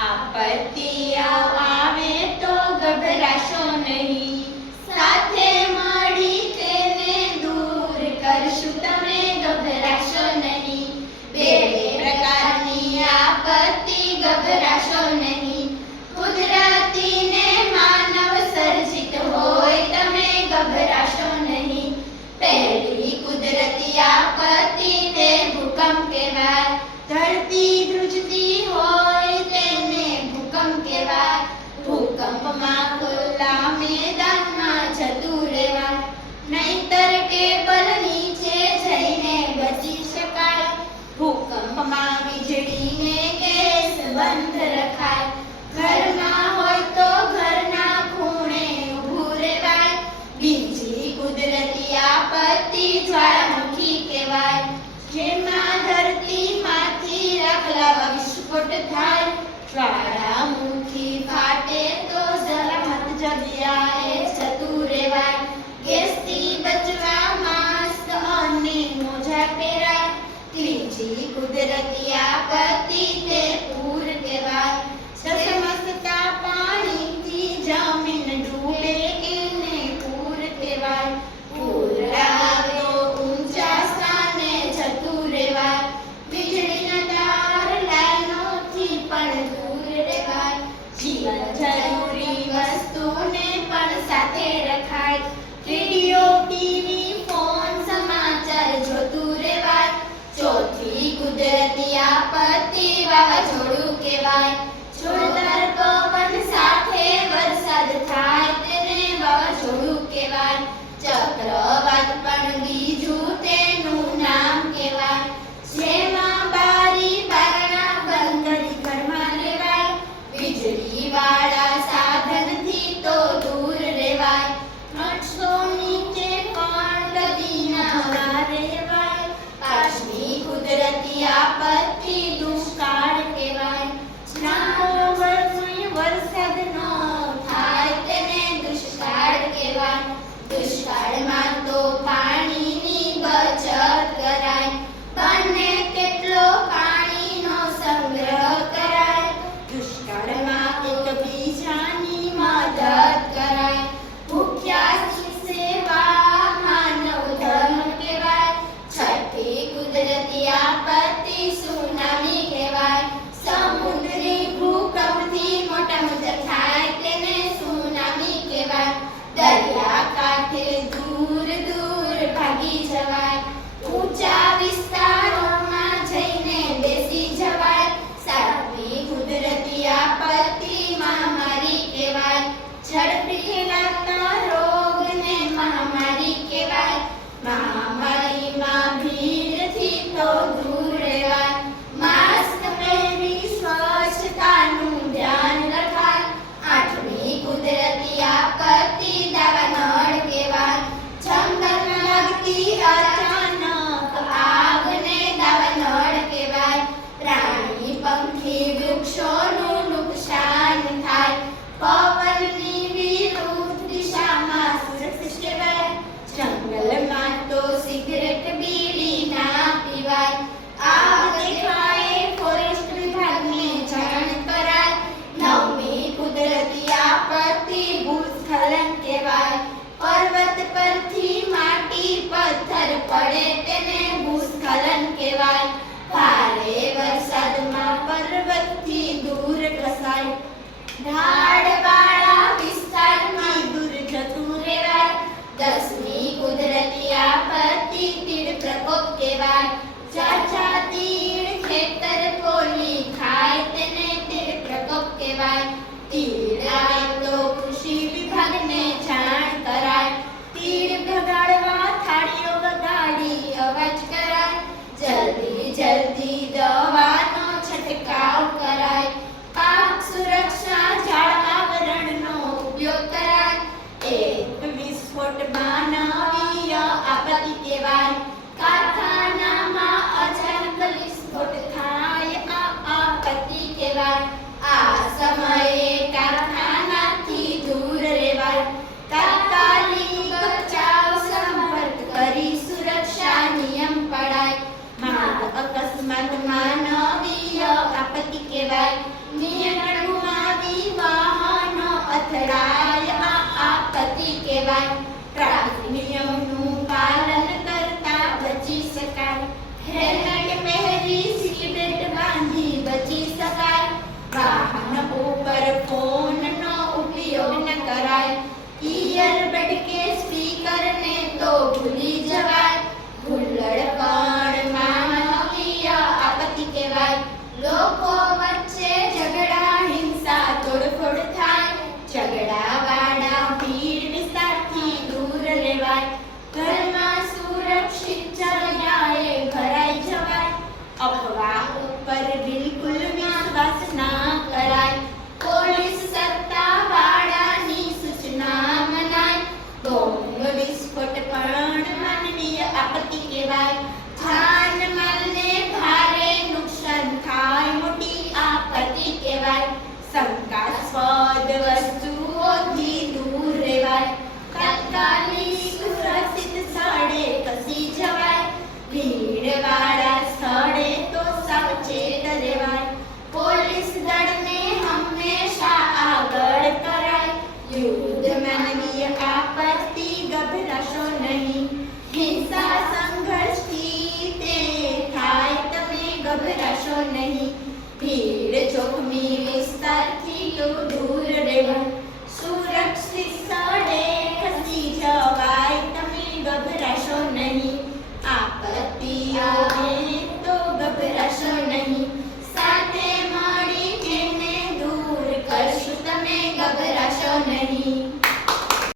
આપત્તિ આવે તો ગભરાશો નહીં, સાથે મળી તેને દૂર કરશું, તમે ગભરાશો નહીં. બે પ્રકારની આપત્તિ ગભરાશો નહીં, કુદરતી ને માનવ સર્જિત હોય, તમે ગભરાશો નહીં. પહેલી કુદરતી આપત્તિ તે ભૂકંપ કહેવાય, ધરતી ધ્રુજતી હોય તેને ભૂકંપ કહેવાય. ભૂકંપમાં ખુલ્લા મેદાનમાં જતું રહેવાય, નહીંતર કેબલ નીચે જઈને બચી શકાય. ભૂકંપમાં વીજળીને ગેસ બંધ રખાય, ઘરમાં હોય તો ઘરના ખૂણે ઊભું રહેવાય. બીજી કુદરતી આપત્તિ જ્વાળામુખી કહેવાય, જેમાં ધરતીમાંથી રખલાવા વિસ્ફોટ થાય. જ્વાળામુખી ફાટે તો સલામત જગ્યાએ જતું રહેવાય. ગેસથી બચવા માસ્ક અને મોજા પહેરાય. ત્રીજી કુદરતી આપત્તિ તે પૂર કહેવાય, ધસમસતા પાણીથી જમીન ડૂબે એને પૂર કહેવાય. પૂર આવે તો ઊંચા સ્થાને જતું રહેવાય, વીજળીના તાર લાઈનોથી પણ દૂર રહેવાય. જીવન જરૂરી વસ્તુને પણ સાથે રખાય, રેડિયો ટીવી ફોન સમાચાર જોતું રહેવાય. ચોથી કુદરતી આપત્તિ વાવાઝોડું કહેવાય, જોરદાર પવન સાથે વરસાદ થાય તેને વાવાઝોડું કહેવાય. ચક્રવાત પણ બીજું તેનું નામ કહેવાય, જેમાં બારી બારણા બંધ કરી ઘરમાં રહેવાય. વીજળી વાળા સાધનથી તો દૂર રહેવાય, નટસો નીચે પણ નદીના વારે રહેવાય. પાંચમી કુદરતી આપત્તિ દુષ્કાળ કહેવાય, વરસાદ ન થાય તેને દુષ્કાળ કહેવાય. દુષ્કાળમાં તો પાણીની બચત કરાય, બને તેટલો પાણીનો સંગ્રહ કરાય. દુષ્કાળમાં એકબીજાની મદદ કરાય, ભૂખ્યાની સેવા માનવ ધર્મ કહેવાય. છઠ્ઠી કુદરતી આપત્તિ સુનામી કહેવાય, સમુદ્રી ભૂકંપથી મોટા મોજા થાય તેને સુનામી કહેવાય. દરિયા કાંઠે દૂર દૂર ભાગી જવાય, ઊંચા વિસ્તારોમાં જઈને બેસી જવાય. સાતમી કુદરતી આપત્તિ મહામારી કહેવાય, ઝડપી ફેલાતા રોગને મહામારી કહેવાય. મહામારીમાં ભીડથી તો દૂર રહેવાય, માસ્ક પહેરી સ્વચ્છતાનું ધ્યાન રખાય. આઠમી કુદરતી આપત્તિ દાવાનળ કહેવાય, જંગલમાં લાગતી અચાનક આગને દાવાનળ કહેવાય. પ્રાણી પંખી વૃક્ષોનું નુકસાન થાય, પવનની વિરુદ્ધ દિશામાં સુરક્ષિત કહેવાય. જંગલમાં તો સિગરેટ બીડી ના પીવાય, આગ દેખાય ફોરેસ્ટ વિભાગને જાણ કરાય. નવમી કુદરતી આપત્તિ ભૂસ્ખલન કહેવાય, પર્વત પરથી માટી પથ્થર પડે તેને ભૂસ્ખલન કહેવાય. ભારે વરસાદમાં પર્વતથી દૂર ખસાય, ઢાળવાળા વિસ્તારમાં દૂર જતું રહેવાય. દસમી કુદરતી આપત્તિ તીડ પ્રકોપ કહેવાય, ઝાઝા તીડ ખેતર કોલી ખાય તેને તીડ પ્રકોપ કહેવાય. તીડ આવે તો કૃષિ વિભાગને જાણ કરાય, તીડ ભગાડવા થાળીઓ વગાડી અવાજ કરાય. જલ્દી જલ્દી દવાનો છંટકાવ કરાય, પાક સુરક્ષા ઝાડ આવરણનો ઉપયોગ કરાય. એક વિસ્ફોટ માનવીય આપત્તિ કહેવાય, કારખાનામાં અચાનક વિસ્ફોટ થાય આ આપત્તિ કહેવાય. આ સમયે લોકો વચ્ચે ઝઘડા હિંસા તોડફોડ થાય ઝઘડાવાળા ભીડ વિસ્તારથી દૂર લેવાય ઘરમાં સુરક્ષિત જગ્યાએ ભરાઈ જવાય અફવા ઉપર બિલકુલ વિશ્વાસ ના કરાય પોલીસ સત્તાવાળાની સૂચના મનાય બોમ્બ વિસ્ફોટ પણ માનવીય આપત્તિ કહેવાય જાનમાલને ભારે નુકસાન થાય મોટી આપત્તિ કહેવાય શંકાસ્પદ વસ્તુઓથી દૂર રહેવાય તાત્કાલિક સુરક્ષિત સ્થળે ખસી જવાય ભીડવાળા સ્થળે તો સાવચેત રહેવાય પોલીસ દળને હંમેશા આગળ કરાય યુદ્ધ માનવીય આપત્તિ ગભરાશો નહીં હિંસા સંઘર્ષથી તે થાય તમે ગભરાશો નહીં